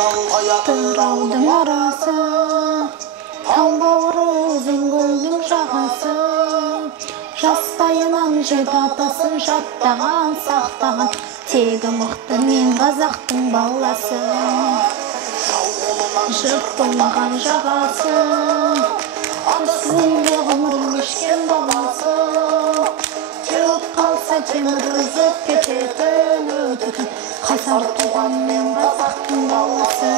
Тыраудың арасы, тау бауыры өзен көлдің жағасы. Жастайынан жеді атасын жаттаған, сақтаған. Тегі мықты мен қазақтың баласы. Жыртылмаған жағасы, атасында ғұмырын кешкен баласы. Жылып қалса темір үзіп кететін өтетін, қайсар туған мен қазақтың баласы.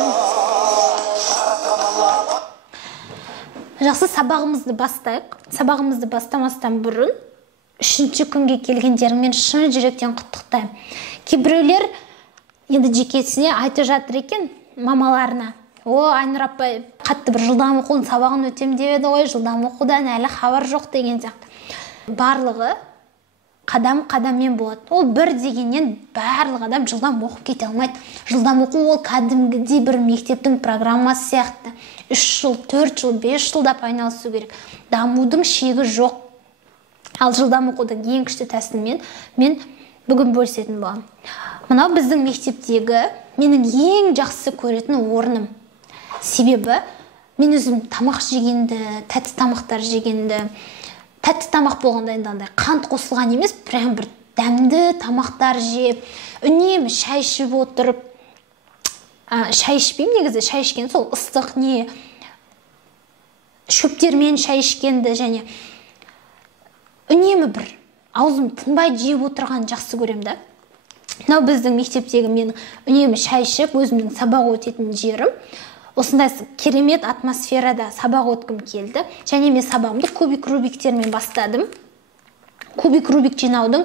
Жақсы, сабағымызды бастайық. Сабағымызды бастамастан бұрын 3-ші күнге келгендеріңмен шын жүректен құттықтаймын. Кейбіреулер енді жекесіне айтып жатыр екен мамаларына: "О, Айнұр апай, қатты бір жылдам оқудың сабағын өтем деп еді ғой, жылдам оқудан әлі хабар жоқ" деген сияқты. Барлығы қадам-қадаммен болады. Ол бір дегеннен барлық адам жылдам оқып кете алмайды. Жылдам оқу ол кәдімгідей бір мектептің программасы сияқты. 3 жыл, 4 жыл, 5 жылдап айналысу керек. Дамудың шегі жоқ. Ал жылдам оқудың ең күшті тәсілімен мен бүгін бөлісетін боламын. Мынау біздің мектептегі менің ең жақсы көретін орным. Себебі мен өзім тамақ жегенді, тәтті тамақтар жегенді, тәтті тамақ болғанда енді қант қосылған емес, прям бір дәмді тамақтар жеп, үнемі шай ішіп отырып, шай ішпеймін негізі, шай ішкен сол ыстық не шөптермен шай ішкенді және үнемі бір аузым тынбай жеп отырған жақсы көремін да. Мынау біздің мектептегі мен үнемі шай ішіп өзімнің сабақ өтетін жерім. Осындай керемет атмосферада сабақ өткім келді. Және мен сабағымды кубик рубиктермен бастадым. Кубик рубик жинаудың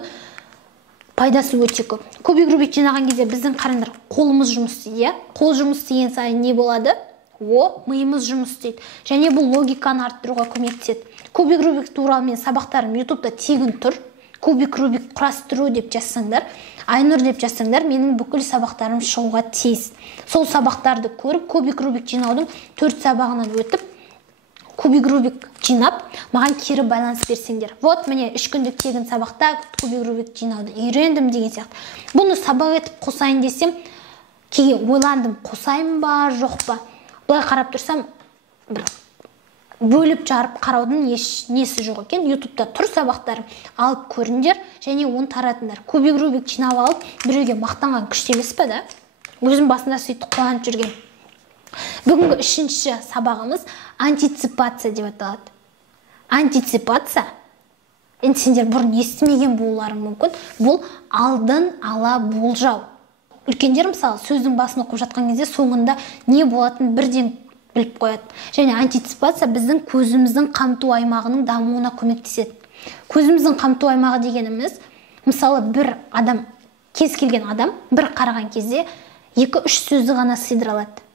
пайдасы өте көп. Кубик рубик жинаған кезде біздің қараңдар қолымыз жұмыс істейді. Қол жұмыс істеген сайын не болады? Миымыз жұмыс істейді. Және бұл логиканы арттыруға көмектеседі. Кубик рубик туралы мен сабақтарым ютубта тегін тұр. Кубик рубик құрастыру деп жазсаңдар, Айнұр деп жазсаңдар, менің бүкіл сабақтарым шығуға тиіс. Сол сабақтарды көріп, кубик рубик жинаудың 4 сабағынан өтіп, кубик рубик жинап, маған кері байланыс берсеңдер. Вот, міне 3 күндік тегін сабақта кубик рубик жинауды үйрендім деген сияқты. Бұны сабақ етіп қосайын десем, кейін ойландым, қосайын ба, жоқ па. Бұлай қарап тұрсам, бөліп жарып қараудың несі жоқ екен. Ютубта тұр сабақтарым, алып көріңдер және оны таратыңдар. Кубик рубик жинап алып, біреуге мақтанған күшті емес па да? Өзім басында сөйтіп қуанып жүрген. Бүгінгі 3-ші сабағымыз антиципация деп аталады. Антиципация, енді сендер бұрын естімеген болуларың мүмкін. Бұл алдын ала болжау. Үлкендер мысалы сөздің басын оқып жатқан кезде соңында не болатынын бірден біліп қояды. Және антиципация біздің көзіміздің қамту аймағының дамуына көмектеседі. Көзіміздің қамту аймағы дегеніміз, мысалы бір адам, кез келген адам бір қараған кезде 2-3 сөзді ғана сыйдыра алады.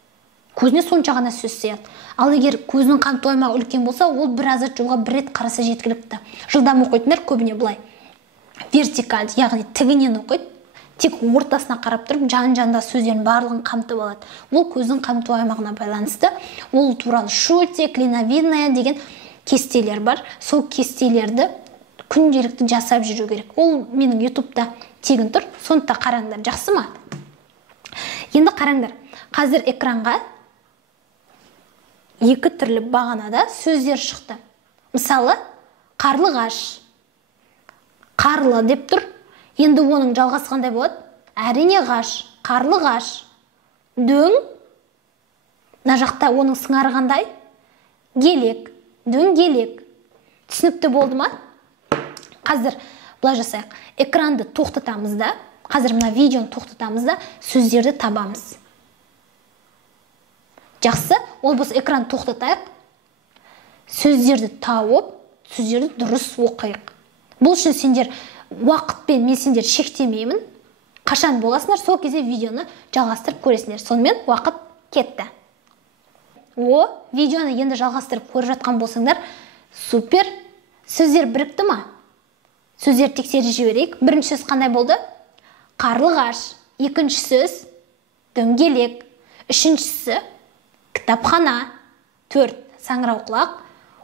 Көзіне сонша ғана сөз сыяды. Ал егер көзінің қамту аймағы үлкен болса, ол бір азат жолға бір рет қараса жеткілікті. Жылдам оқитындар көбіне былай вертикаль, яғни тігінен оқиды. Тек ортасына қарап тұрып, жан-жанда сөздерін барлығын қамтып алады. Ол көздің қамту аймағына байланысты. Ол туралы шоте, клиновидная деген кестелер бар. Сол кестелерді күнделікті жасап жүру керек. Ол менің ютубта тегін тұр. Сондықтан қараңдар, жақсы ма? Енді қараңдар, қазір экранға 2 түрлі бағанада сөздер шықты. Мысалы, қарлығаш, қарлы деп тұр. Енді оның жалғасқандай болады. Әрине ғаш, қарлығаш, дөң. Мына жақта оның сыңарғандай. Гелек, дөң гелек. Түсінікті болды ма? Қазір бұлай жасайық. Экранды тоқтатамыз да, қазір мына видеоны тоқтатамыз да, сөздерді табамыз. Жақсы, ол біз экран тоқтатайық. Сөздерді тауып, сөздерді дұрыс оқиық. Бұл үшін сендер уақытпен мен сендер шектемеймін. Қашан боласыңдар, сол кезде видеоны жалғастырып көресіңдер. Сонымен уақыт кетті. Видеоны енді жалғастырып көріп жатқан болсаңдар, супер. Сөздер бірікті ма? Сөздер тексеріп жіберейік. Бірінші сөз қандай болды? Қарлығаш. Екінші сөз дөңгелек. Үшіншісі кітапхана. 4 саңырауқұлақ,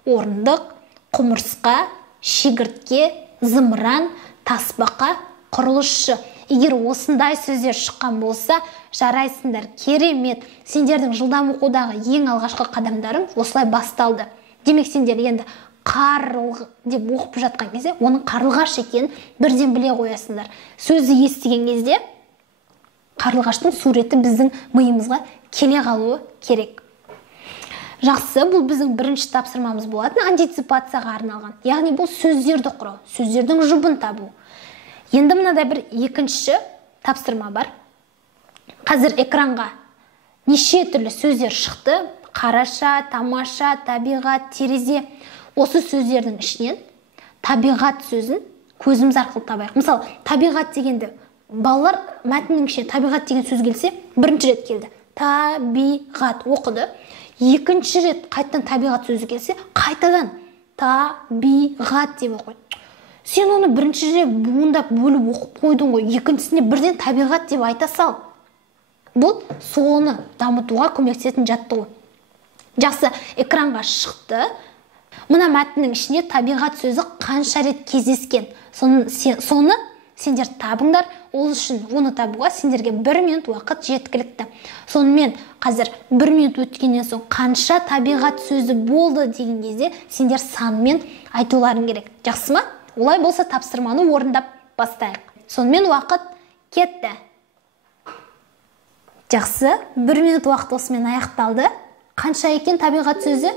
орындық, құмырсқа, шегіртке, зымыран, тасбақа, құрылысшы. егер осындай сөздер шыққан болса, жарайсыңдар, керемет. Сендердің жылдам оқудағы ең алғашқы қадамдарың осылай басталды. Демек сендер енді қарлық деп оқып жатқан кезде оның қарлығаш екенін бірден біле қоясыңдар. Сөзді естіген кезде қарлығаштың суреті біздің миымызға келе қалуы керек. Жақсы, бұл біздің бірінші тапсырмамыз болатын, антиципацияға арналған. Яғни бұл сөздерді құрау, сөздердің жұбын табу. Енді мынада бір екінші тапсырма бар. Қазір экранға неше түрлі сөздер шықты. Қараша, тамаша, табиғат, терезе. Осы сөздердің ішінен табиғат сөзін көзіміз арқылы табайық. Мысалы, табиғат дегенді балалар мәтіннің ішіне табиғат деген сөз келсе, бірінші рет келді. Табиғат оқыды. Екінші рет қайтадан табиғат сөзі келсе, қайтадан табиғат деп оқиды. Сен оны бірінші рет буындап бөліп оқып қойдың ғой, екіншісіне бірден табиғат деп айта сал. Бұл соны дамытуға көмектесетін жаттығу. Жақсы, экранға шықты. Мына мәтіннің ішіне табиғат сөзі қанша рет кездескен. Соны сендер табыңдар. Ол үшін оны табуға сендерге 1 минут уақыт жеткілікті. Сонымен қазір 1 минут өткеннен соң қанша табиғат сөзі болды деген кезде сендер санмен айтуларың керек. Жақсы ма? Олай болса тапсырманы орындап бастайық. Сонымен уақыт кетті. Жақсы, 1 минут уақыт осымен аяқталды. Қанша екен табиғат сөзі?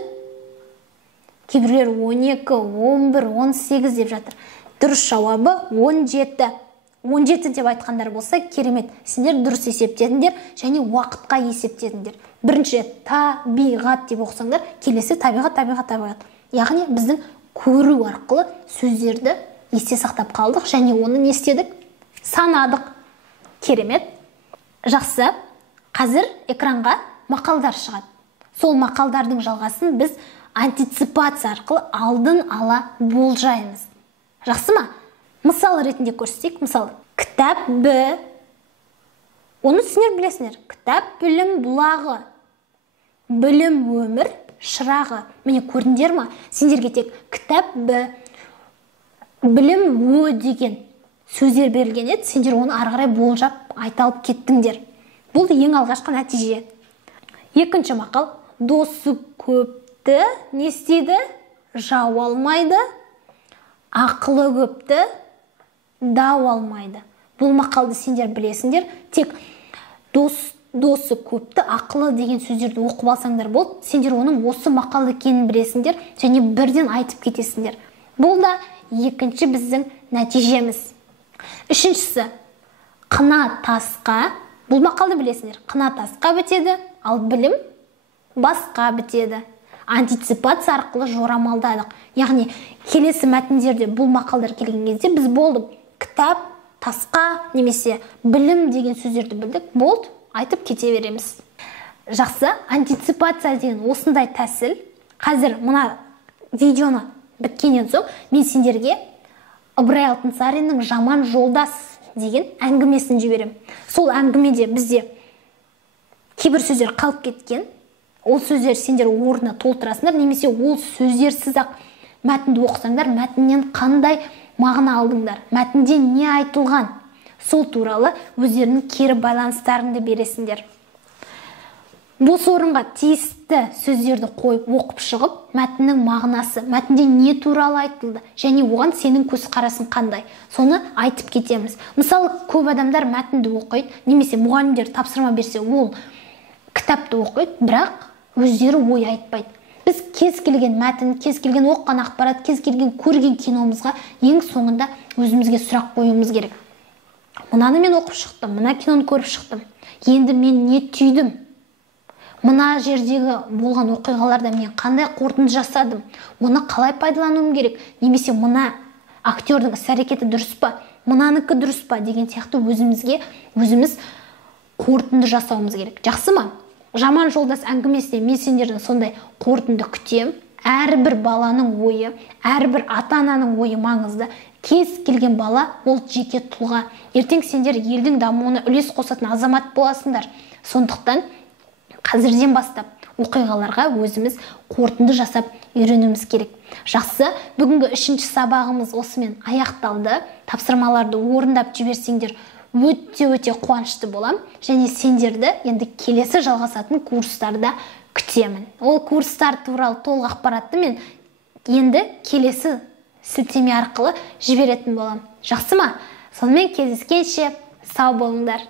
Кейбіреулер 12, 11, 18 деп жатыр. Дұрыс жауабы 17. 17 деп айтқандар болса, керемет. Сендер дұрыс есептедіңдер және уақытқа есептедіңдер. Бірінші рет табиғат деп оқысаңдар, келесі табиғат. Яғни біздің көру арқылы сөздерді есте сақтап қалдық және оны не істедік? Санадық. Керемет. Жақсы. Қазір экранға мақалдар шығады. Сол мақалдардың жалғасын біз антиципация арқылы алдын ала болжаймыз. Жақсы ма? Мысал ретінде көрсетейік. Мысалы, кітап бі. Оны сендер білесіңдер. Кітап білім бұлағы. Білім өмір шырағы. Міне көрдіңдер ма? Сендерге тек кітап бі, білім ө деген сөздер берілген еді. Сендер оны ары қарай болжап айта алып кеттіңдер. Бұл ең алғашқы нәтиже. Екінші мақал. Досы көпті не істейді? Жау алмайды. Ақылы көпті дау алмайды. Бұл мақалды сендер білесіңдер. Тек досы көпті, ақылы деген сөздерді оқып алсаңдар болды. Сендер оның осы мақал екенін білесіңдер және бірден айтып кетесіңдер. Бұл да екінші біздің нәтижеміз. Үшіншісі, қына тасқа. Бұл мақалды білесіңдер. Қына тасқа бітеді, ал білім басқа бітеді. Антиципация арқылы жорамалдадық. Яғни келесі мәтіндерде бұл мақалдар келген кезде біз болды кітап, тасқа немесе білім деген сөздерді білдік. Болды, айтып кете береміз. Жақсы, антиципация деген осындай тәсіл. Қазір мына видеоны біткеннен соң мен сендерге Ыбырай Алтынсариннің «Жаман жолдас» деген әңгімесін жіберем. Сол әңгімеде бізде кейбір сөздер қалып кеткен. Ол сөздер сендер орнына толтырасыңдар, немесе ол сөздерсіз-ақ мәтінді оқысаңдар, мәтіннен қандай мағына алдыңдар, мәтінде не айтылған, сол туралы өздерінің кері байланыстарыңды бересіңдер. Бос орынға тиісті сөздерді қойып оқып шығып, мәтіннің мағынасы, мәтінде не туралы айтылды және оған сенің көзқарасың қандай, соны айтып кетеміз. Мысалы, көп адамдар мәтінді оқиды, немесе мұғалімдер тапсырма берсе, ол кітапты оқиды, бірақ өздері ой айтпайды. Біз кез келген мәтін, кез келген оққан ақпарат, кез келген көрген киномызға ең соңында өзімізге сұрақ қоюымыз керек. Мынаны мен оқып шықтым, мына киноны көріп шықтым. Енді мен не түйдім? Мына жердегі болған оқиғаларда мен қандай қорытынды жасадым? Оны қалай пайдалануым керек? Немесе мына актердің іс-әрекеті дұрыс па? Мынанікі дұрыс па? Деген сияқты өзіміз қорытынды жасауымыз керек. Жақсы ма? Жаман жолдас әңгімесіне мен сендердің сондай қорытынды күтем. Әрбір баланың ойы, әрбір ата-ананың ойы маңызды. Кез келген бала ол жеке тұлға. Ертең сендер елдің дамуына үлес қосатын азамат боласыңдар. Сондықтан қазірден бастап оқиғаларға өзіміз қорытынды жасап үйренуіміз керек. Жақсы, бүгінгі 3-ші сабағымыз осымен аяқталды. Тапсырмаларды орындап жіберсеңдер өте қуанышты болам. Және сендерді енді келесі жалғасатын курстарда күтемін. Ол курстар туралы толық ақпаратты мен енді келесі сілтеме арқылы жіберетін болам. Жақсы ма? Сонымен кездескенше сау болыңдар.